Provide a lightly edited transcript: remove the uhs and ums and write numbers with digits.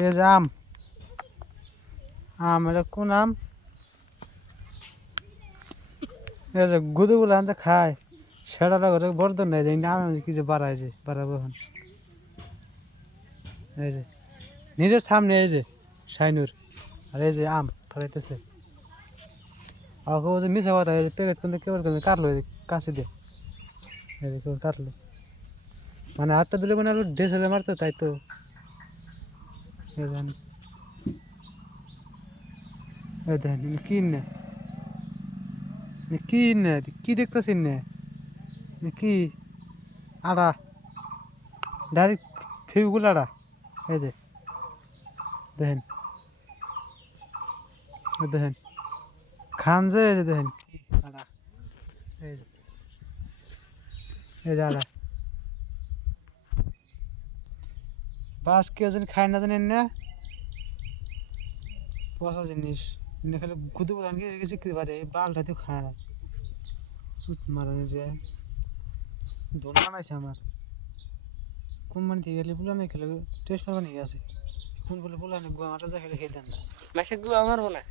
এই যে আম আম এটা কোন আম এই যে গুদুগুলো আনতে খায় সেটা করে বর্ধন নেই যে আম কিছু বাড়ায় যে বাড়াবো এখন এই যে নিজের সামনে এই যে শাইনুর আর এই যে আম ফলাইতেছে আমাকে যে মিশা কথা এই যে প্যাকেট কিন্তু কেবল কিন্তু কাটলো এই যে কাছে দিয়ে এই যে কেবল কাটলো মানে আটটা দিলে মানে আরো ডেস হলে মারতো তাই তো এই দেখেন এই দেখেন কি না কি না কি দেখতেছেন না কি আড়া ডাইরেক্ট ফিউগুল আড়া এই যে দেখেন দেখেন খান যে এই যে দেখেন কি আড়া এই যে এই যে আড়া বাস কেউ যেন খায় না জানেন না পচা জিনিস এনে খালি গুদু গুদান গেছে কি পারে বালটা তো খায় সুত মারানি রে দোল বানাইছে আমার কোন মানে থেকে গেলে বলে আমি খেলে টেস্ট পারবা নিয়ে গেছে কোন বলে বলে আমি গুয়া মাটা যা খেলে খেয়ে দেন না মাসে গু আমার না